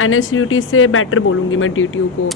NSUT से better बोलूँगी मैं DTU को।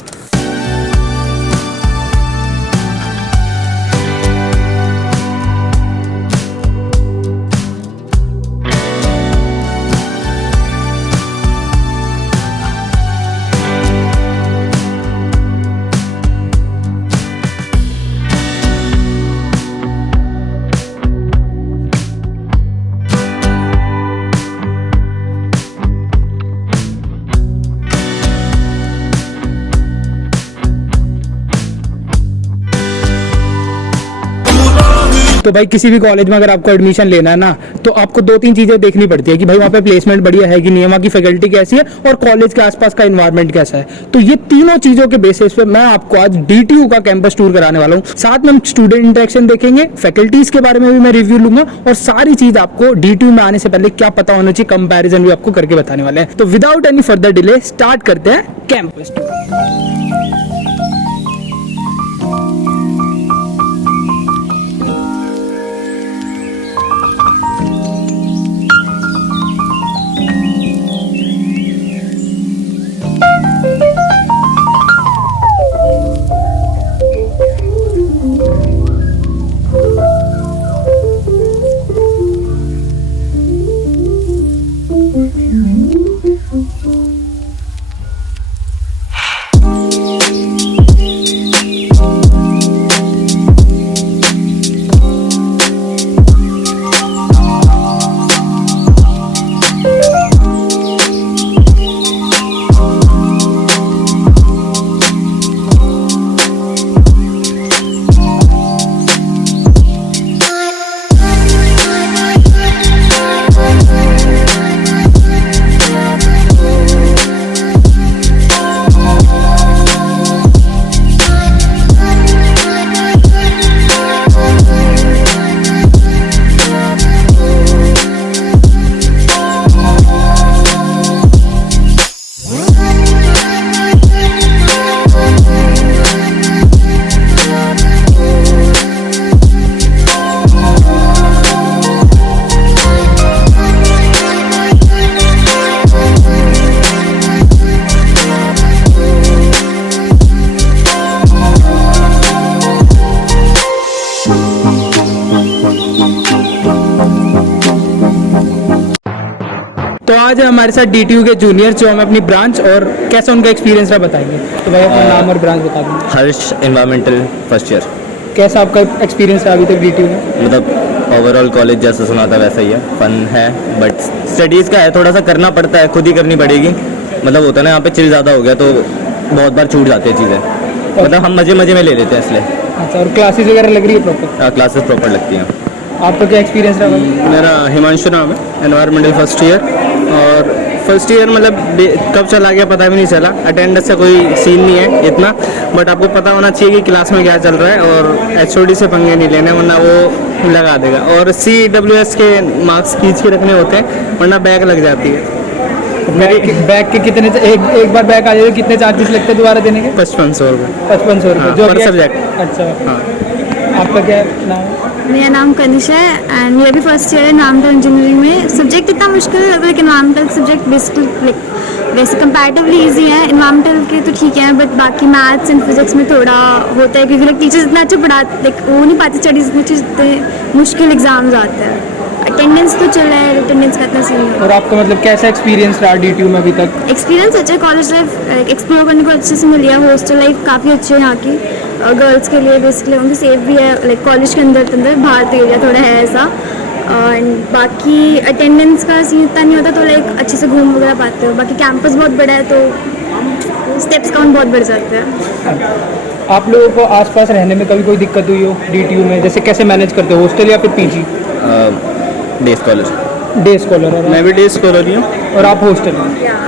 तो भाई किसी भी कॉलेज में अगर आपको एडमिशन लेना है ना, तो आपको दो तीन चीजें देखनी पड़ती है कि भाई वहाँ पे प्लेसमेंट बढ़िया है कि नहीं है, वहाँ की फैकल्टी कैसी है और कॉलेज के आसपास का एनवायरनमेंट कैसा है। तो ये तीनों चीजों के बेसिस पे मैं आपको आज DTU का कैंपस टूर कराने वाला हूँ। साथ में हम स्टूडेंट इंटरेक्शन देखेंगे, फैकल्टीज के बारे में भी मैं रिव्यू लूंगा और सारी चीज आपको DTU में आने से पहले क्या पता होना चाहिए कंपेरिजन भी आपको करके बताने वाले हैं। तो without any further delay start करते हैं कैंपस टूर। तो आज हमारे साथ DTU के जूनियर जो हमें अपनी ब्रांच और कैसा उनका एक्सपीरियंस रहा बताएंगे। तो भाई अपना नाम और ब्रांच बता दें। हर्ष एनवायरमेंटल फर्स्ट ईयर। कैसा आपका एक्सपीरियंस रहा अभी तक DTU में? मतलब ओवरऑल कॉलेज जैसा सुना था वैसा ही है, फन है बट स्टडीज़ का है, थोड़ा सा करना पड़ता है, खुद ही करनी पड़ेगी। मतलब होता है ना यहाँ पे चिल ज़्यादा हो गया तो बहुत बार छूट जाती है चीज़ें, मतलब हम मज़े मज़े में ले लेते हैं इसलिए। अच्छा, और क्लासेस वगैरह लग रही है प्रॉपर? क्लासेस प्रॉपर लगती हैं। आपका क्या एक्सपीरियंस रहा? मेरा हिमांशु नाम है, एनवायरमेंटल फर्स्ट ईयर। और फर्स्ट ईयर मतलब कब चला गया पता भी नहीं चला। अटेंडेंस का कोई सीन नहीं है इतना, बट आपको पता होना चाहिए कि क्लास में क्या चल रहा है और HOD से पंगे नहीं लेने वरना वो लगा देगा। और CWS के मार्क्स खींच के रखने होते हैं वरना बैग लग जाती है। बैग के कितने एक बार बैग आ जाए कितने चार्जेस लगते हैं दोबारा देने के? 5500 रुपये। 5500 रुपये जो पर सब्जेक्ट। अच्छा हाँ। आपका क्या नाम है? मेरा नाम कनिशा है एंड मेरा भी फर्स्ट ईयर है एनवायरमेंटल इंजीनियरिंग में। सब्जेक्ट इतना मुश्किल है लेकिन एनवायरमेंटल सब्जेक्ट बेसिकली वैसे कंपैरेटिवली इजी है। एनवायरमेंटल के तो ठीक है बट बाकी मैथ्स एंड फिजिक्स में थोड़ा होता है क्योंकि टीचर्स इतना अच्छा पढ़ाते लाइक वो नहीं पाते स्टडीज इतनी अच्छी जितने मुश्किल एग्जाम्स आते हैं। अटेंडेंस तो चल रहा है, अटेंडेंस का इतना सीन नहीं। और आपका मतलब कैसा एक्सपीरियंस रहा DTU में अभी तक? एक्सपीरियंस अच्छा है, कॉलेज लाइफ एक्सप्लोर करने को अच्छे से मिली है। हॉस्टल लाइफ काफ़ी अच्छी है यहाँ की, गर्ल्स के लिए बेसिकली उनकी सेफ भी है। लाइक कॉलेज के अंदर बाहर तो एरिया थोड़ा है ऐसा। एंड बाकी अटेंडेंस का सीन इतना नहीं होता तो लाइक अच्छे से घूम वगैरह पाते हो। बाकी कैंपस बहुत बड़ा है तो स्टेप्स काउंट बहुत बढ़ जाते हैं। आप लोगों को आसपास रहने में कभी कोई दिक्कत हुई हो DTU में? जैसे कैसे मैनेज करते हो, हॉस्टल या फिर PG? Day scholar. Day scholar. मैं भी डे स्कॉलर ही हूँ। और आप हॉस्टल में?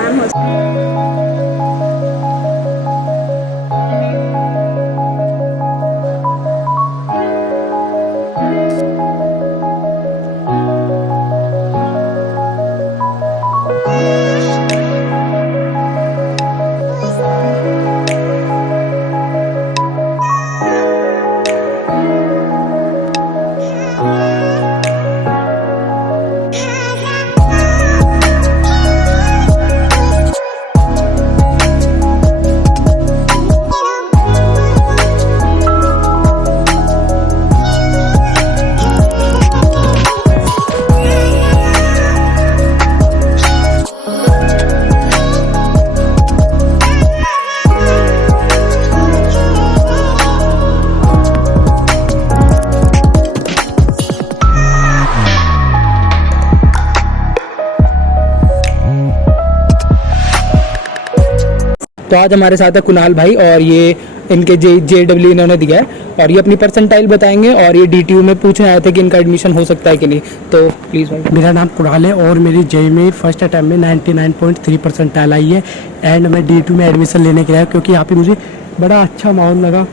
तो आज हमारे साथ है कुणाल भाई और ये इनके JW इन्होंने दिया है और ये अपनी परसेंटाइल बताएंगे और ये DTU में पूछने आए थे कि इनका एडमिशन हो सकता है कि नहीं। तो प्लीज़ भाई। मेरा नाम कुणाल है और मेरी JEE में फर्स्ट अटैम्प्ट में 99.3 परसेंटाइल आई है एंड मैं D2 में एडमिशन लेने के लिए आया क्योंकि यहाँ पे मुझे बड़ा अच्छा माहौल लगा,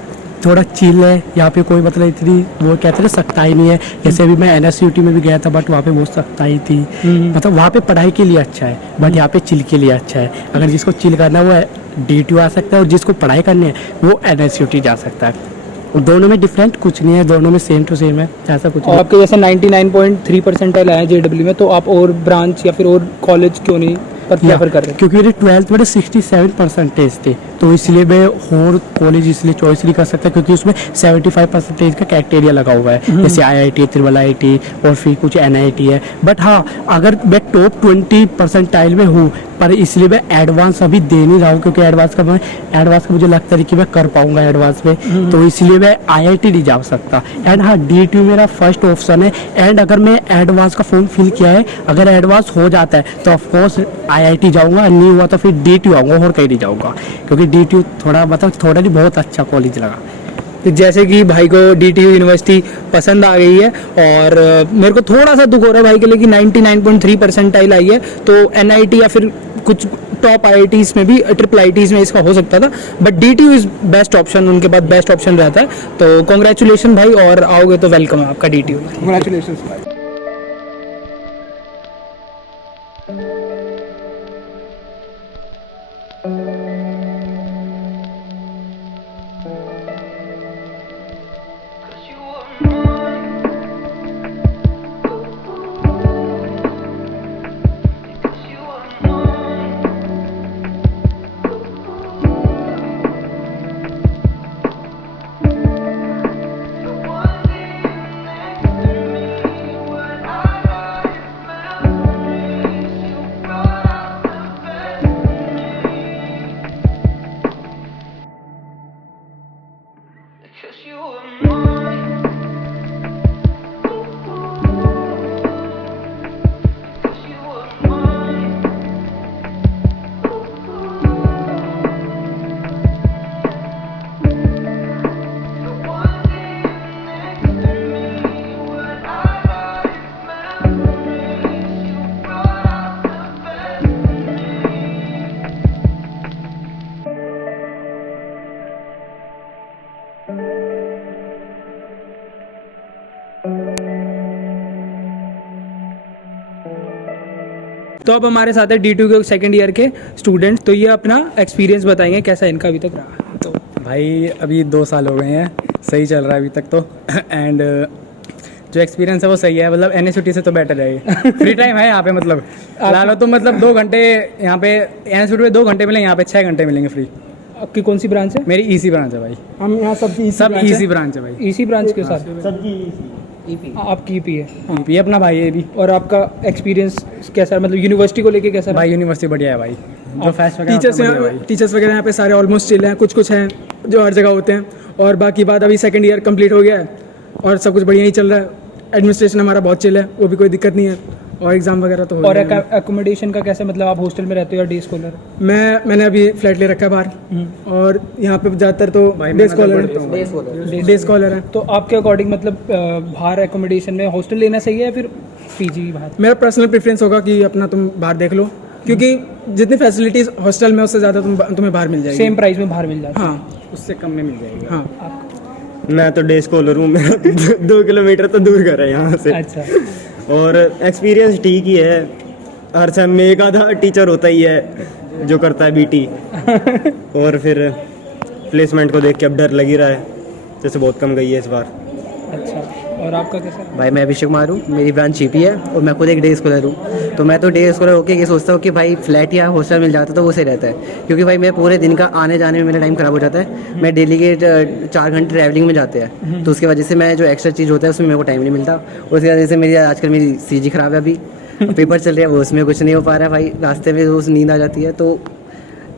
थोड़ा चिल है यहाँ पे, कोई मतलब इतनी वो कहते हैं सख्ताई नहीं है। जैसे अभी मैं NSUT में भी गया था बट वहाँ पे बहुत सख्ताई थी, मतलब वहाँ पे पढ़ाई के लिए अच्छा है बट यहाँ पे चिल के लिए अच्छा है। अगर जिसको चिल करना है वो DTU आ सकता है और जिसको पढ़ाई करनी है वो NSUT जा सकता है। दोनों में डिफरेंट कुछ नहीं है, दोनों में सेम टू सेम है, ऐसा कुछ नहीं। आपके जैसे 99.3 परसेंटाइल आए JW में, तो आप और ब्रांच या फिर और कॉलेज क्यों नहीं प्रेफर कर रहे हैं? क्योंकि मेरे 12th में 67 परसेंटेज थे तो इसलिए मैं और कॉलेज इसलिए चॉइस नहीं कर सकता क्योंकि उसमें 75 परसेंटेज का क्राइटेरिया लगा हुआ है, जैसे IIT, IIIT और फिर कुछ NIT है। बट हाँ, अगर मैं टॉप 20 परसेंटाइल में हूँ पर इसलिए मैं एडवांस अभी दे नहीं रहा हूँ क्योंकि एडवांस का मुझे लगता है कि मैं कर पाऊंगा एडवांस में, तो इसलिए मैं IIT नहीं जा सकता। एंड हाँ, DTU मेरा फर्स्ट ऑप्शन है एंड अगर मैं एडवांस का फॉर्म फिल किया है, अगर एडवांस हो जाता है तो ऑफकोर्स IIT जाऊँगा, नहीं हुआ तो फिर DTU आऊँगा और कहीं नहीं जाऊँगा क्योंकि DTU थोड़ा नहीं बहुत अच्छा कॉलेज लगा। तो जैसे कि भाई को DTU यूनिवर्सिटी पसंद आ गई है और मेरे को थोड़ा सा दुख हो रहा है भाई के लिए कि 99.3 परसेंटाइल आई है, तो NIT या फिर कुछ टॉप IITs में भी IIITs में इसका हो सकता था, but DTU is best option, उनके पास बेस्ट ऑप्शन रहता है। तो कॉन्ग्रेचुलेशन भाई, और आओगे तो वेलकम है आपका DTU। कंग्रेचुलेशन भाई। तो अब हमारे साथ है DTU के सेकंड ईयर के स्टूडेंट, तो ये अपना एक्सपीरियंस बताएंगे कैसा इनका अभी तक रहा। तो भाई अभी 2 साल हो गए हैं, सही चल रहा है अभी तक तो। एंड जो एक्सपीरियंस है वो सही है, मतलब NSUT से तो बेटर है ये। फ्री टाइम है यहाँ पे, मतलब ला लो तो मतलब 2 घंटे यहाँ पे NSUT में 2 घंटे मिलेंगे, यहाँ पे 6 घंटे मिलेंगे फ्री। आपकी कौन सी ब्रांच है? मेरी EC ब्रांच है भाई। हम यहाँ सब EC ब्रांच है भाई। EC ब्रांच के साथ सबकी आपकी EP है? ये अपना भाई है भी। और आपका एक्सपीरियंस कैसा है, मतलब यूनिवर्सिटी को लेके कैसा भाई यूनिवर्सिटी बढ़िया है भाई, जो फेस्ट वगैरह टीचर्स वगैरह यहाँ पे सारे ऑलमोस्ट चिल हैं, कुछ हैं जो हर जगह होते हैं, और बाकी बात अभी सेकंड ईयर कंप्लीट हो गया है और सब कुछ बढ़िया ही चल रहा है। एडमिनिस्ट्रेशन हमारा बहुत चिल है, वो भी कोई दिक्कत नहीं है, और एग्जाम वगैरह तो हो और गया है। एकोमोडेशन का कैसे, मतलब आप हॉस्टल में रहते हो या डे स्कॉलर? मैंने अभी फ्लैट ले रखा है बाहर, और यहाँ पे ज़्यादातर तो डे स्कॉलर है। तो आपके अकॉर्डिंग मतलब बाहर एकोमोडेशन में हॉस्टल लेना सही है या फिर PG बाहर? मेरा पर्सनल प्रेफरेंस होगा कि अपना तुम बाहर देख लो, क्योंकि जितनी फैसिलिटीज़ हॉस्टल में उससे ज़्यादा तुम्हें बाहर मिल जाएगी, सेम प्राइस में बाहर मिल जाती है। हाँ, उससे कम में मिल जाएगी। हाँ। मैं तो डे स्कॉलर हूँ, मेरा 2 किलोमीटर तो दूर घर है यहाँ से। अच्छा। और एक्सपीरियंस ठीक ही है, हर सेम में एक आधा टीचर होता ही है जो करता है BT। और फिर प्लेसमेंट को देख के अब डर लग ही रहा है, जैसे बहुत कम गई है इस बार। अच्छा, और आपका कैसा? भाई मैं अभिषेक कुमार हूँ, मेरी ब्रांच CP है और मैं खुद एक डे स्कॉलर हूँ। तो मैं तो डे स्कॉलर होकर ये सोचता हूँ कि भाई फ्लैट या हॉस्टल मिल जाता तो वो सही रहता है, क्योंकि भाई मैं पूरे दिन का आने जाने में मेरा टाइम ख़राब हो जाता है। मैं डेली के 4 घंटे ट्रैवलिंग में जाते हैं, तो उसकी वजह से मैं जो एक्स्ट्रा चीज़ होता है उसमें मेरे को टाइम नहीं मिलता। और उसकी वजह से मेरी आजकल मेरी CG ख़राब है, अभी पेपर चल रहे हैं, वो उसमें कुछ नहीं हो पा रहा है भाई, रास्ते में रोज़ नींद आ जाती है। तो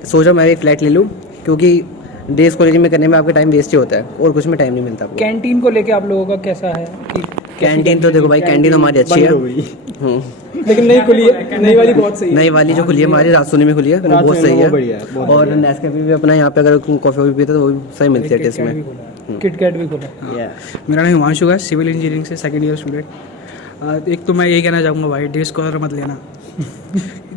सोचा मैं भी फ्लैट ले लूँ, क्योंकि डे स्कॉलरिंग में करने में आपका टाइम वेस्ट ही होता है और कुछ में टाइम नहीं मिलता। कैंटीन को लेके आप लोगों का कैसा है कि कैंटीन तो देखो भाई, कैंटीन हमारी अच्छी है। लेकिन नई खुली है, नई वाली बहुत सही है। नई वाली जो खुली है हमारी राजसोनी में खुली है, वो बहुत सही है। और नेस्कैफे भी अपना यहाँ पे अगर कॉफ़ी वॉफ़ी पीते तो वो भी सही मिलती है टेस्ट में। किटकैट भी खोला है। मेरा नाम हिमांशु है, सिविल इंजीनियरिंग से सेकंड ईयर स्टूडेंट। एक तो मैं यही कहना चाहूँगा भाई, डे स्कॉलर मत लेना।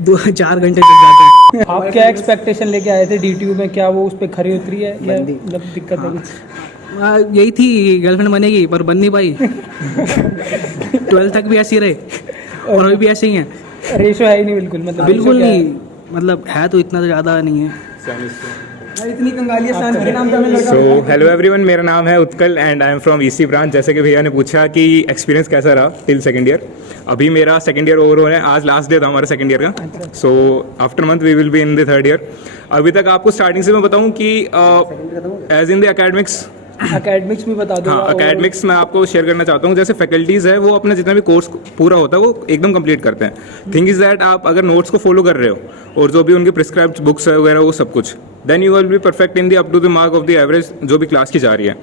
2-4 घंटे लग जाते हैं। आप क्या एक्सपेक्टेशन लेके आए थे DTU में, क्या वो उस पर खरी उतरी है या मतलब दिक्कत है कुछ? यही थी गर्लफ्रेंड बनेगी पर बन नहीं पाई। 12 तक भी ऐसी रहे और अभी भी ऐसे ही हैं। रेशो है ही नहीं बिल्कुल, मतलब बिल्कुल ratio क्या नहीं, मतलब है तो इतना तो ज़्यादा नहीं है। इतनी कंगाली शांति के नाम पे हमें लड़का सो हेलो एवरीवन, मेरा नाम है Utkal and I am from EC branch. जैसे कि भैया ने पूछा कि एक्सपीरियंस कैसा रहा टिल सेकंड ईयर। अभी मेरा सेकंड ईयर ओवर हो रहा है, आज लास्ट डे था हमारा सेकंड ईयर का। So after month we will be in the third year. अभी तक आपको स्टार्टिंग से मैं बताऊं कि एज इन द एकेडमिक्स में बता दो। हाँ, एकेडमिक्स मैं आपको शेयर करना चाहता हूँ। जैसे फैकल्टीज़ है वो अपना जितना भी कोर्स पूरा होता है वो एकदम कंप्लीट करते हैं। थिंग इज़ दैट आप अगर नोट्स को फॉलो कर रहे हो और जो भी उनकी प्रिस्क्राइब्ड बुक्स है वगैरह वो सब कुछ, then you will be perfect in the up to the mark of the average जो भी क्लास की जा रही है।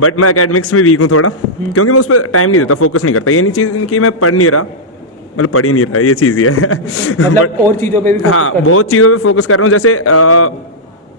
बट मैं एकेडमिक्स में वीक हूँ थोड़ा, क्योंकि मैं उस पर टाइम नहीं देता, फोकस नहीं करता। ये नहीं चीज़ कि मैं पढ़ नहीं रहा, मतलब पढ़ ही नहीं रहा, ये चीज़ ही है। मतलब और चीज़ों पे भी हाँ, बहुत चीज़ों पे फोकस कर रहा हूँ।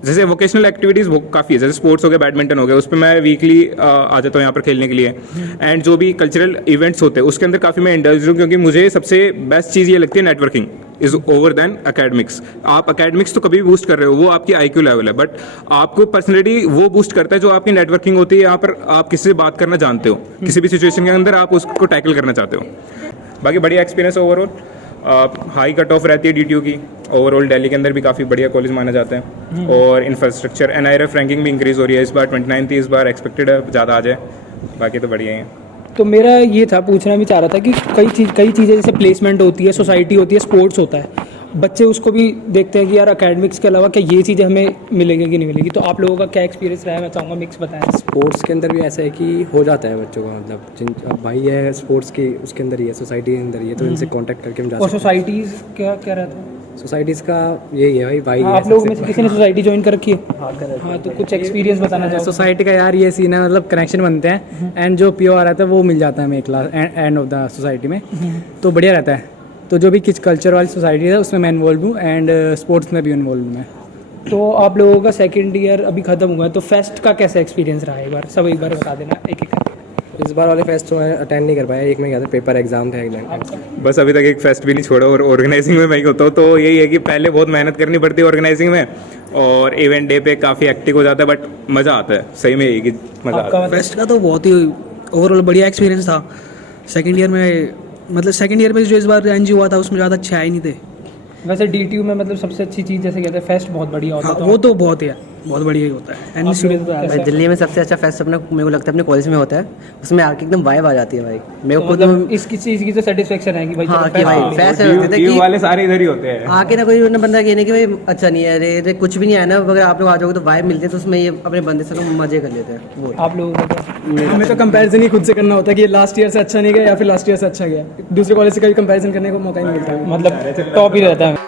जैसे वोकेशनल एक्टिविटीज़ काफ़ी है, जैसे स्पोर्ट्स हो गया, बैडमिंटन हो गया, उस पर मैं वीकली आ जाता हूँ यहाँ पर खेलने के लिए। एंड जो भी कल्चरल इवेंट्स होते हैं उसके अंदर काफ़ी मैं इंडल्ज हूँ, क्योंकि मुझे सबसे बेस्ट चीज़ ये लगती है networking is over than academics. आप एकेडमिक्स तो कभी भी बूस्ट कर रहे हो, वो आपकी IQ लेवल है, बट आपको पर्सनैलिटी वो बूस्ट करता है जो आपकी नेटवर्किंग होती है। यहाँ पर आप किसी से बात करना जानते हो, किसी भी सिचुएशन के अंदर आप उसको टैकल करना चाहते हो। बाकी बढ़िया experience overall. High cut off रहती है DTU की। ओवरऑल दिल्ली के अंदर भी काफ़ी बढ़िया कॉलेज माना जाता है। और इंफ्रास्ट्रक्चर NIRF रैंकिंग भी इंक्रीज़ हो रही है इस बार, 29 थी इस बार, एक्सपेक्टेड है ज़्यादा आ जाए। बाकी तो बढ़िया ही है। तो मेरा ये था, पूछना भी चाह रहा था कि कई चीज़ें जैसे प्लेसमेंट होती है, सोसाइटी होती है, स्पोर्ट्स होता है, बच्चे उसको भी देखते हैं कि यार एकेडमिक्स के अलावा क्या ये चीज़ें हमें मिलेगी कि नहीं मिलेगी। तो आप लोगों का क्या एक्सपीरियंस रहा है, मैं चाहूँगा मिक्स बताएं। स्पोर्ट्स के अंदर भी ऐसा है कि हो जाता है बच्चों का, मतलब जिन अब भाई है स्पोर्ट्स की उसके अंदर ही है, सोसाइटी के अंदर ही है, तो इनसे कांटेक्ट करके हम जा और सकते हैं। सोसाइटीज़ क्या रहता है? सोसाइटीज़ का यही है भाई हाँ, है आप लोगों सबसे में से किसी ने सोसाइटी ज्वाइन कर रखी है? हाँ, तो कुछ एक्सपीरियंस बताना चाहो। सोसाइटी का यार ये सीन है, मतलब कनेक्शन बनते हैं एंड जो PO आ रहा था वो मिल जाता है हमें class end of the society में, तो बढ़िया रहता है। तो जो भी किस कल्चर वाली सोसाइटी है उसमें मैं इन्वॉल्व हूँ एंड स्पोर्ट्स में भी इन्वॉल्व हूँ मैं। तो आप लोगों का सेकंड ईयर अभी ख़त्म हुआ है, तो फेस्ट का कैसा एक्सपीरियंस रहा है? एक बार बता देना एक एक करके। इस बार वाले फेस्ट तो मैं अटेंड नहीं कर पाया, एक में गया था, पेपर एग्जाम था बस अभी तक एक फेस्ट भी नहीं छोड़ा और ऑर्गेनाइजिंग में मैं ही होता हूँ। तो यही है कि पहले बहुत मेहनत करनी पड़ती है ऑर्गेनाइजिंग में, और इवेंट डे पे काफ़ी एक्टिव हो जाता है, बट मज़ा आता है। सही में यही कि मज़ा आता है। फेस्ट का तो बहुत ही ओवरऑल बढ़िया एक्सपीरियंस था। सेकंड ईयर में, मतलब सेकंड ईयर में जो इस बार NG हुआ था उसमें ज़्यादा अच्छे आए नहीं थे। वैसे DTU में मतलब सबसे अच्छी चीज़ जैसे कहते हैं फेस्ट बहुत बढ़िया होता हाँ, है। वो तो बहुत ही है, बहुत बढ़िया ही होता है। भाई दिल्ली में सबसे अच्छा फेस्ट अपना मेरे को लगता है अपने कॉलेज में होता है, उसमें आके एकदम वाइब आ जाती है भाई। मेरे को मतलब इसकी चीज़ की तो सेटिस्फेक्शन है कि भाई हाँ कि भाई फेस्ट होते थे DTU कि वाले सारे इधर ही होते हैं। आके ना कोई ना बंदा कहने कि भाई अच्छा नहीं है, अरे कुछ भी नहीं है ना, अगर आप लोग आ जाओगे तो वाइब मिलती है, तो उसमें ये अपने बंदे से लोग मजे कर लेते हैं। वो आप लोगों का क्या? हमें तो कंपैरिजन ही खुद से करना होता है कि ये लास्ट ईयर से अच्छा नहीं गया या फिर लास्ट ईयर से अच्छा गया। दूसरे कॉलेज से कभी कंपैरिजन करने को मौका ही नहीं मिलता। मतलब टॉप ही रहता है।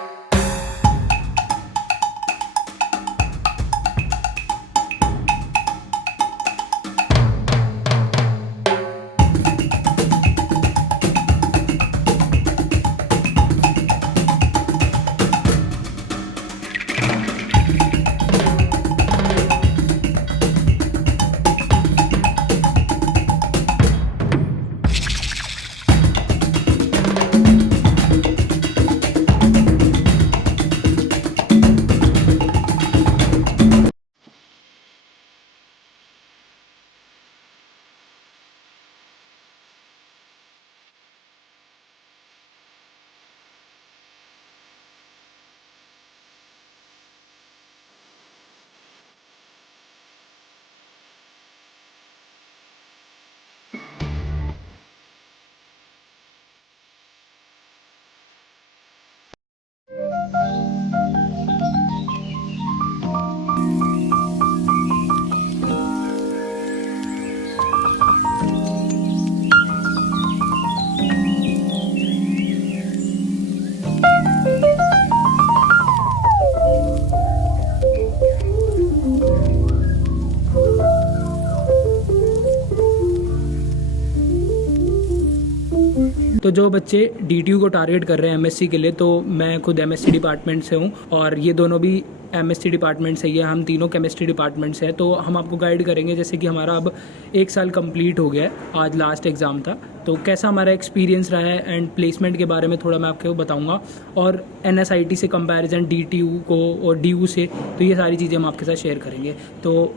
तो जो बच्चे DTU को टारगेट कर रहे हैं MSc के लिए, तो मैं खुद MSc डिपार्टमेंट से हूँ और ये दोनों भी MSc डिपार्टमेंट से ही है, हम तीनों केमिस्ट्री डिपार्टमेंट से हैं। तो हम आपको गाइड करेंगे, जैसे कि हमारा अब 1 साल कंप्लीट हो गया है, आज लास्ट एग्ज़ाम था, तो कैसा हमारा एक्सपीरियंस रहा है एंड प्लेसमेंट के बारे में थोड़ा मैं आपको बताऊंगा, और NSIT से कंपैरिजन DTU को और DU से, तो ये सारी चीज़ें हम आपके साथ शेयर करेंगे। तो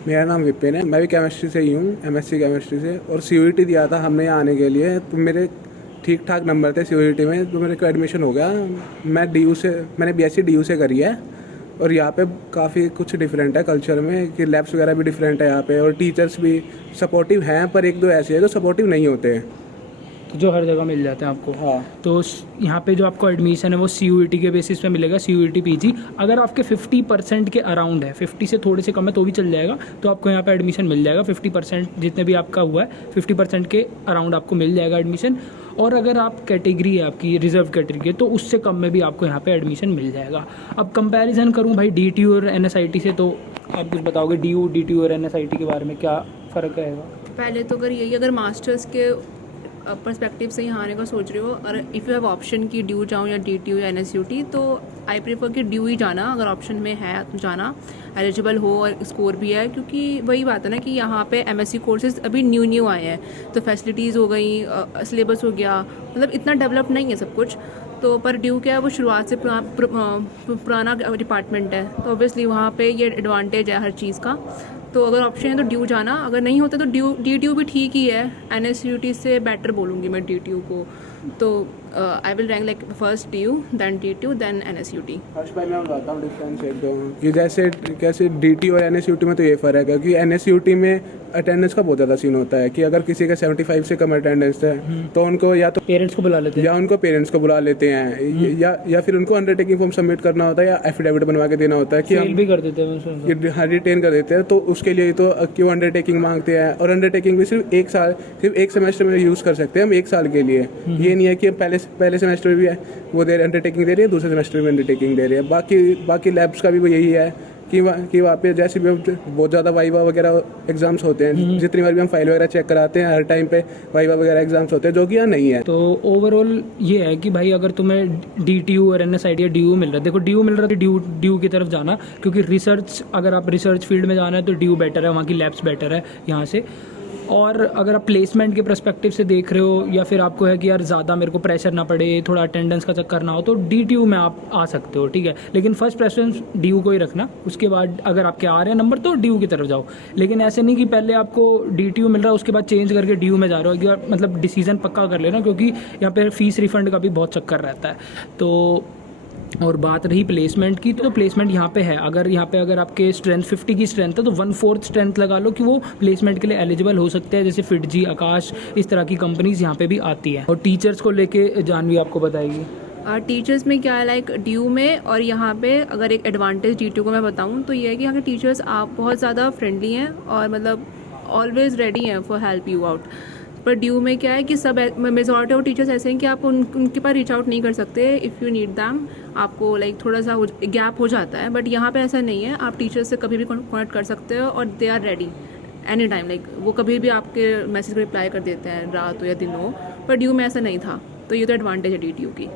मेरा नाम विपिन है, मैं भी केमिस्ट्री से ही हूँ, MSc केमिस्ट्री से, और CUET दिया था हमने यहाँ आने के लिए, तो मेरे ठीक ठाक नंबर थे CUET में, तो मेरे को एडमिशन हो गया। मैंने BSc DU से करी है, और यहाँ पे काफ़ी कुछ डिफरेंट है कल्चर में, कि लैब्स वगैरह भी डिफरेंट है यहाँ पे, और टीचर्स भी सपोर्टिव हैं, पर 1-2 ऐसे हैं जो सपोर्टिव नहीं होते हैं, तो जो हर जगह मिल जाते हैं आपको। हाँ। तो यहाँ पे जो आपको एडमिशन है वो CUET के बेसिस पे मिलेगा, CUET PG। अगर आपके 50% के अराउंड है, 50 से थोड़े से कम है तो भी चल जाएगा, तो आपको यहाँ पे एडमिशन मिल जाएगा। 50% जितने भी आपका हुआ है 50% के अराउंड आपको मिल जाएगा एडमिशन। और अगर आप कैटेगरी है आपकी रिजर्व कैटेगरी, तो उससे कम में भी आपको यहाँ पे एडमिशन मिल जाएगा। अब कंपैरिजन करूँ भाई DTU और NSIT से, तो आप कुछ बताओगे DTU और NSIT के बारे में क्या फ़र्क रहेगा? पहले तो अगर मास्टर्स के पर्सपेक्टिव से यहाँ आने का सोच रहे हो, और इफ़ यू हैव ऑप्शन कि DU जाऊँ या DTU या NSUT, तो आई प्रेफर कि DU ही जाना, अगर ऑप्शन में है तो जाना, एलिजिबल हो और स्कोर भी है, क्योंकि वही बात है ना कि यहाँ पे MSc कोर्सेज अभी न्यू आए हैं, तो फैसिलिटीज़ हो गई, सिलेबस हो गया, मतलब इतना डेवलप नहीं है सब कुछ। तो पर DU क्या है, वो शुरुआत से पुराना डिपार्टमेंट है, तो ऑब्वियसली वहाँ पे ये एडवांटेज है हर चीज़ का। तो अगर ऑप्शन है तो DU जाना, अगर नहीं होता तो DTU भी ठीक ही है, NSUT से बेटर बोलूँगी मैं DTU को। तो I will rank like first DU, then DTU, then NSUT। Harsh भाई मैं बताता हूँ डिफरेंस एक दो, कि कैसे DTU और NSUT में तो ये फ़र्क है कि NSUT में अटेंडेंस का बहुत ज़्यादा सीन होता है, कि अगर किसी का 75 से कम अटेंडेंस है तो उनको या तो पेरेंट्स को बुला लेते हैं, या उनको पेरेंट्स को बुला लेते हैं, या फिर उनको अंडरटेकिंग फॉर्म सबमिट करना होता है, या एफिडेविट बनवा के देना होता है, कि हम भी कर देते हैं, हाँ रिटेन कर देते हैं। तो उसके लिए तो क्यों अंडरटेकिंग मांगते हैं, और अंडरटेकिंग भी सिर्फ एक सेमेस्टर में यूज़ कर सकते हैं हम, 1 साल के लिए। ये नहीं है कि पहले सेमेस्टर में भी है वो अंडरटेकिंग दे रही है, दूसरे सेमेस्टर में अंडरटेकिंग दे रही है। बाकी लैब्स का भी वो यही है कि वहाँ पे जैसे भी बहुत ज़्यादा वाइवा वगैरह एग्जाम्स होते हैं, जितनी बार भी हम फाइल वगैरह चेक कराते हैं, हर टाइम पे वाइवा वगैरह एग्जाम्स होते हैं, जो कि यहाँ नहीं है। तो ओवरऑल ये है कि भाई अगर तुम्हें DTU और NSIT या DU मिल रहा है, देखो DU मिल रहा है तो DU की तरफ जाना, क्योंकि रिसर्च, अगर आप रिसर्च फील्ड में जाना है तो DU बेटर है, वहाँ की लैब्स बेटर है यहाँ से। और अगर आप प्लेसमेंट के पर्सपेक्टिव से देख रहे हो, या फिर आपको है कि यार ज़्यादा मेरे को प्रेशर ना पड़े, थोड़ा अटेंडेंस का चक्कर ना हो, तो DTU में आप आ सकते हो, ठीक है। लेकिन फर्स्ट प्रेफरेंस DU को ही रखना, उसके बाद अगर आपके आ रहे हैं नंबर तो DU की तरफ जाओ। लेकिन ऐसे नहीं कि पहले आपको DTU मिल रहा है उसके बाद चेंज करके DU में जा रहे हो, यार मतलब डिसीजन पक्का कर लेना, क्योंकि यहाँ पर फीस रिफंड का भी बहुत चक्कर रहता है। तो और बात रही प्लेसमेंट की, तो प्लेसमेंट यहाँ पे है, अगर आपके स्ट्रेंथ 50 की स्ट्रेंथ है तो 1/4 स्ट्रेंथ लगा लो कि वो प्लेसमेंट के लिए एलिजिबल हो सकते हैं, जैसे FITG, आकाश, इस तरह की कंपनीज यहाँ पे भी आती हैं। और टीचर्स को लेके जानवी आपको बताएगी। टीचर्स में क्या है, लाइक DU में और यहाँ पे अगर एक एडवांटेज DTU को मैं बताऊँ तो ये है कि यहाँ के टीचर्स आप बहुत ज़्यादा फ्रेंडली हैं और मतलब ऑलवेज रेडी हैं फॉर हेल्प यू आउट। पर DU में क्या है कि सब मेजॉरिटी ऑफ टीचर्स ऐसे हैं कि आप उनके पास रीच आउट नहीं कर सकते, इफ़ यू नीड दैम, आपको लाइक थोड़ा सा गैप हो जाता है। बट यहाँ पे ऐसा नहीं है, आप टीचर्स से कभी भी कनेक्ट कर सकते हो और they are ready any time, like वो कभी भी आपके मैसेज को रिप्लाई कर देते हैं, रात हो या दिन हो। पर DU में ऐसा नहीं था, तो ये तो एडवांटेज है DTU की।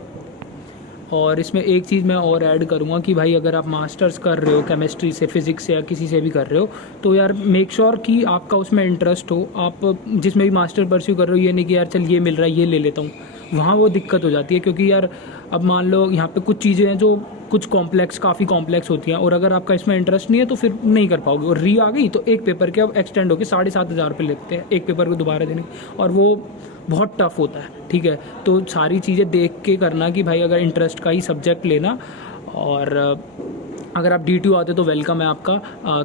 और इसमें एक चीज़ मैं और ऐड करूँगा कि भाई अगर आप मास्टर्स कर रहे हो केमिस्ट्री से, फिज़िक्स से या किसी से भी कर रहे हो, तो यार मेक श्योर कि आपका उसमें इंटरेस्ट हो। आप जिसमें भी मास्टर परस्यू कर रहे हो, ये नहीं कि यार चल ये मिल रहा है ये ले लेता हूँ, वहाँ वो दिक्कत हो जाती है। क्योंकि यार अब मान लो यहाँ पे कुछ चीज़ें हैं जो कुछ काफ़ी कॉम्प्लेक्स होती हैं, और अगर आपका इसमें इंटरेस्ट नहीं है तो फिर नहीं कर पाओगे। और री आ गई तो एक पेपर के अब एक्सटेंड होकर 7,500 रुपये लेते हैं एक पेपर को दोबारा देने, और वो बहुत टफ होता है, ठीक है। तो सारी चीज़ें देख के करना कि भाई अगर इंटरेस्ट का ही सब्जेक्ट लेना। और अगर आप DTU आते तो वेलकम है आपका,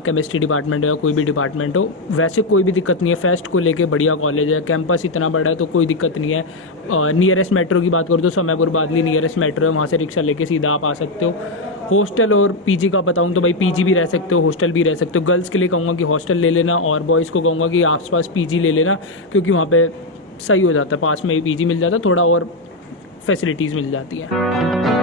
केमिस्ट्री डिपार्टमेंट हो या कोई भी डिपार्टमेंट हो, वैसे कोई भी दिक्कत नहीं है। फेस्ट को लेके बढ़िया कॉलेज है, कैंपस इतना बड़ा है तो कोई दिक्कत नहीं है। नियरेस्ट मेट्रो की बात करो तो समयपुर बादली नियरेस्ट मेट्रो है, वहाँ से रिक्शा लेके सीधा आप आ सकते हो। हॉस्टल और PG का बताऊँ तो भाई PG भी रह सकते हो, हॉस्टल भी रह सकते हो। गर्ल्स के लिए कहूँगा कि हॉस्टल ले लेना, और बॉयज़ को कहूँगा कि आसपास PG ले लेना, क्योंकि वहाँ पे सही हो जाता है, पास में ही PG मिल जाता है, थोड़ा और फैसिलिटीज़ मिल जाती है।